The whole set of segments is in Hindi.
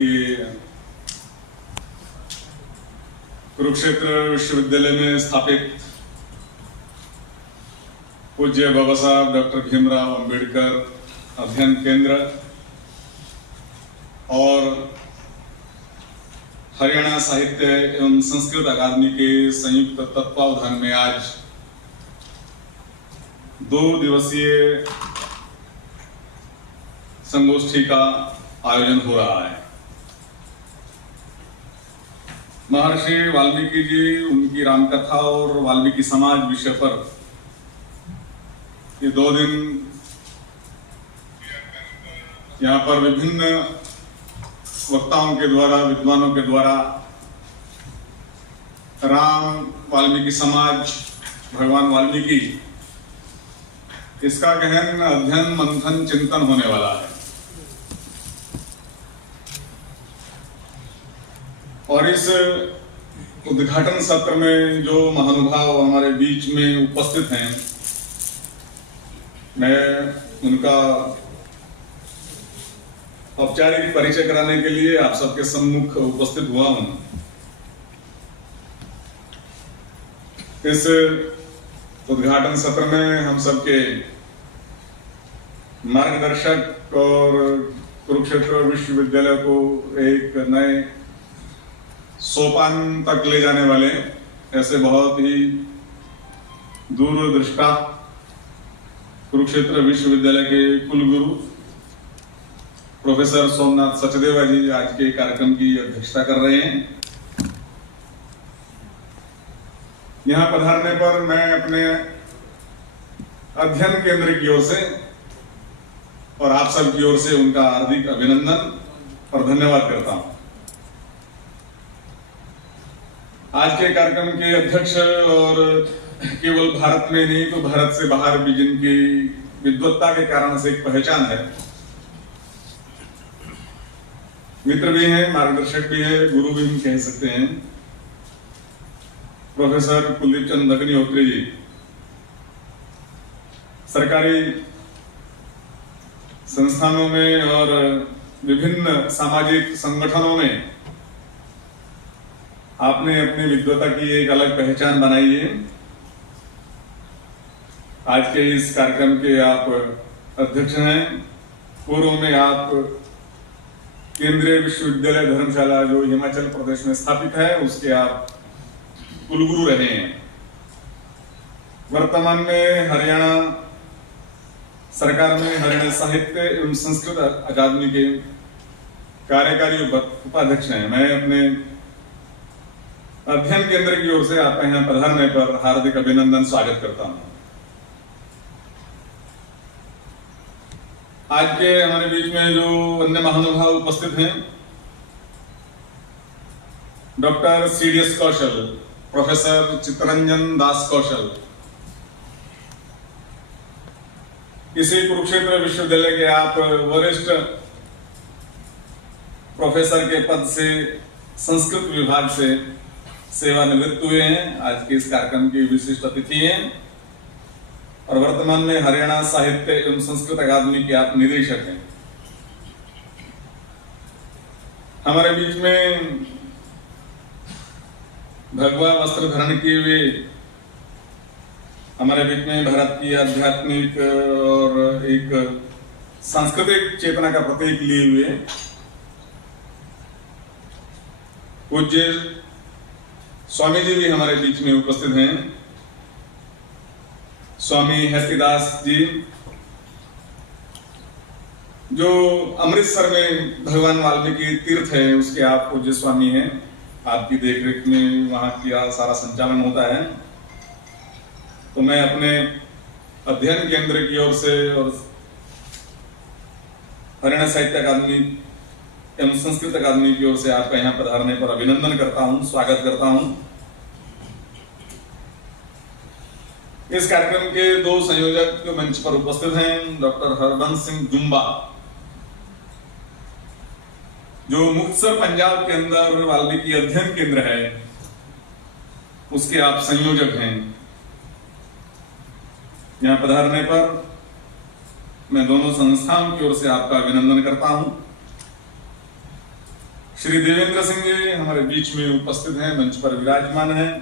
कि कुरुक्षेत्र विश्वविद्यालय में स्थापित पूज्य बाबा साहब डॉक्टर भीमराव अंबेडकर अध्ययन केंद्र और हरियाणा साहित्य एवं संस्कृत अकादमी के संयुक्त तत्वावधान में आज 2 दिवसीय संगोष्ठी का आयोजन हो रहा है। महर्षि वाल्मीकि जी, उनकी रामकथा और वाल्मीकि समाज विषय पर ये 2 दिन यहाँ पर विभिन्न वक्ताओं के द्वारा, विद्वानों के द्वारा राम, वाल्मीकि समाज, भगवान वाल्मीकि, इसका गहन अध्ययन, मंथन, चिंतन होने वाला है। और इस उद्घाटन सत्र में जो महानुभाव हमारे बीच में उपस्थित हैं, मैं उनका औपचारिक परिचय कराने के लिए आप सबके सम्मुख उपस्थित हुआ हूं। इस उद्घाटन सत्र में हम सबके मार्गदर्शक और कुरुक्षेत्र विश्वविद्यालय को एक नए सोपान तक ले जाने वाले ऐसे बहुत ही दूरदृष्टा कुरुक्षेत्र विश्वविद्यालय के कुलगुरु प्रोफेसर सोमनाथ सचदेवा जी आज के कार्यक्रम की अध्यक्षता कर रहे हैं। यहां पधारने पर मैं अपने अध्ययन केंद्र की ओर से और आप सब की ओर से उनका हार्दिक अभिनंदन और धन्यवाद करता हूं। आज के कार्यक्रम के अध्यक्ष और केवल भारत में नहीं तो भारत से बाहर भी जिनकी विद्वत्ता के कारण से एक पहचान है, मित्र भी हैं, मार्गदर्शक भी है, गुरु भी हम कह सकते हैं, प्रोफेसर कुलदीप चंद अग्निहोत्री जी सरकारी संस्थानों में और विभिन्न सामाजिक संगठनों में आपने अपनी विद्वता की एक अलग पहचान बनाई है। आज के इस कार्यक्रम के आप अध्यक्ष हैं। पूर्व में आप केंद्रीय विश्वविद्यालय धर्मशाला जो हिमाचल प्रदेश में स्थापित है उसके आप कुलगुरु रहे हैं। वर्तमान में हरियाणा सरकार में हरियाणा साहित्य एवं संस्कृत अकादमी के कार्यकारी उपाध्यक्ष हैं। मैं अपने अध्ययन केंद्र की ओर से आपका यहाँ पधारने पर हार्दिक अभिनंदन, स्वागत करता हूं। आज के हमारे बीच में जो अन्य महानुभाव उपस्थित हैं, डॉक्टर सीडीएस कौशल, प्रोफेसर चित्तरंजन दास कौशल, इसी कुरुक्षेत्र विश्वविद्यालय के आप वरिष्ठ प्रोफेसर के पद से संस्कृत विभाग से सेवानिवृत्त हुए हैं। आज के इस कार्यक्रम की विशिष्ट अतिथि हैं और वर्तमान में हरियाणा साहित्य एवं संस्कृत अकादमी के आप निदेशक हैं। हमारे बीच में भगवा वस्त्र धारण किए हुए हमारे बीच में भारत की आध्यात्मिक और एक सांस्कृतिक चेतना का प्रतीक लिए हुए पूज्य स्वामी जी भी हमारे बीच में उपस्थित हैं। स्वामी हैप्पीदास जी जो अमृतसर में भगवान वाल्मीकि तीर्थ है उसके आप पूज्य स्वामी हैं। आपकी देखरेख में वहां का सारा संचालन होता है। तो मैं अपने अध्ययन केंद्र की ओर से और हरियाणा साहित्य अकादमी एवं संस्कृत अकादमी की ओर से आपका यहाँ पधारने पर अभिनंदन करता हूँ, स्वागत करता हूँ। इस कार्यक्रम के 2 संयोजक मंच पर उपस्थित हैं। डॉक्टर हरबंस सिंह जुम्बा जो मुक्तसर पंजाब के अंदर वाल्मीकि अध्ययन केंद्र है उसके आप संयोजक हैं। यहाँ पधारने पर मैं दोनों संस्थाओं की ओर से आपका अभिनंदन करता हूं। श्री देवेंद्र सिंह जी हमारे बीच में उपस्थित हैं, मंच पर विराजमान हैं।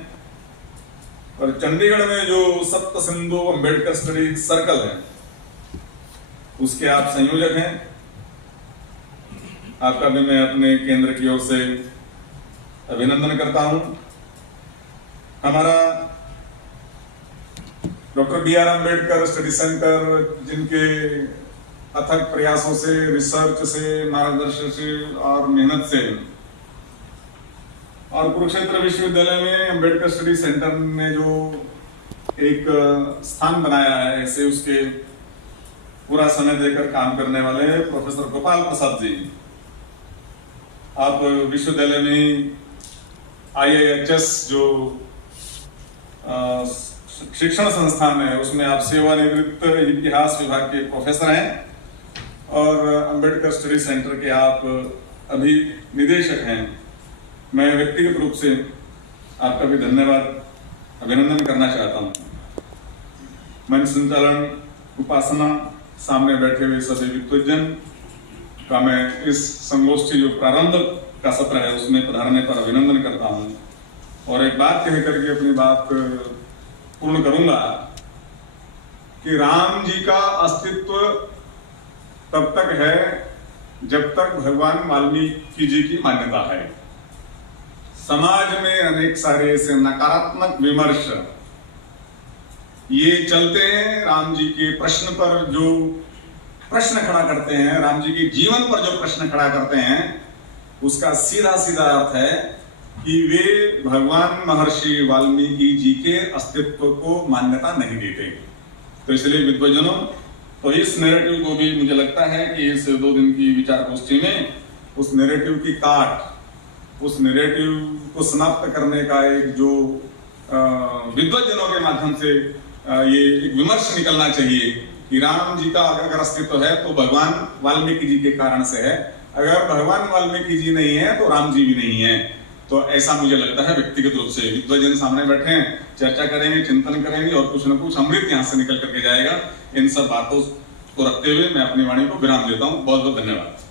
और चंडीगढ़ में जो सप्त सिंधु अंबेडकर स्टडी सर्कल है उसके आप संयोजक हैं। आपका भी मैं अपने केंद्र की ओर से अभिनंदन करता हूं। हमारा doctor B R Ambedkar study centre, जिनके अथक प्रयासों से, रिसर्च से, मार्गदर्शन से और मेहनत से, और कुरुक्षेत्र विश्वविद्यालय में अम्बेडकर स्टडी सेंटर ने जो एक स्थान बनाया है, ऐसे उसके पूरा समय देकर काम करने वाले प्रोफेसर गोपाल प्रसाद जी, आप विश्वविद्यालय में IIHS जो शिक्षण संस्थान है उसमें आप सेवानिवृत्त इतिहास विभाग के प्रोफेसर हैं, और अंबेडकर स्टडी सेंटर के आप अभी निदेशक हैं। मैं व्यक्तिगत रूप से आपका भी धन्यवाद, अभिनंदन करना चाहता हूं। मंच संचालन, उपासना, सामने बैठे हुए सभी विद्वजन का मैं इस संगोष्ठी जो प्रारंभ का सत्र है उसमें पधारने पर अभिनंदन करता हूं। और एक बात कह करके अपनी बात पूर्ण करूंगा कि राम जी का अस्तित्व तब तक है जब तक भगवान वाल्मीकि जी की मान्यता है। समाज में अनेक सारे ऐसे नकारात्मक विमर्श ये चलते हैं। राम जी के प्रश्न पर जो प्रश्न खड़ा करते हैं, राम जी के जीवन पर जो प्रश्न खड़ा करते हैं, उसका सीधा सीधा अर्थ है कि वे भगवान महर्षि वाल्मीकि जी के अस्तित्व को मान्यता नहीं देते। तो इसलिए विद्वजनों, तो इस नैरेटिव को भी मुझे लगता है कि इस 2 दिन की विचार गोष्ठी में उस नैरेटिव की काट, उस नैरेटिव को समाप्त करने का एक जो विद्वजनों के माध्यम से ये एक विमर्श निकलना चाहिए कि राम जी का अगर अस्तित्व है तो भगवान वाल्मीकि जी के कारण से है, अगर भगवान वाल्मीकि जी नहीं है तो राम जी भी नहीं है। तो ऐसा मुझे लगता है व्यक्तिगत रूप से। विद्वजन सामने बैठे हैं, चर्चा करेंगे, चिंतन करेंगे और कुछ न कुछ अमृत यहाँ से निकल करके जाएगा। इन सब बातों को रखते हुए मैं अपनी वाणी को विराम देता हूँ। बहुत बहुत धन्यवाद।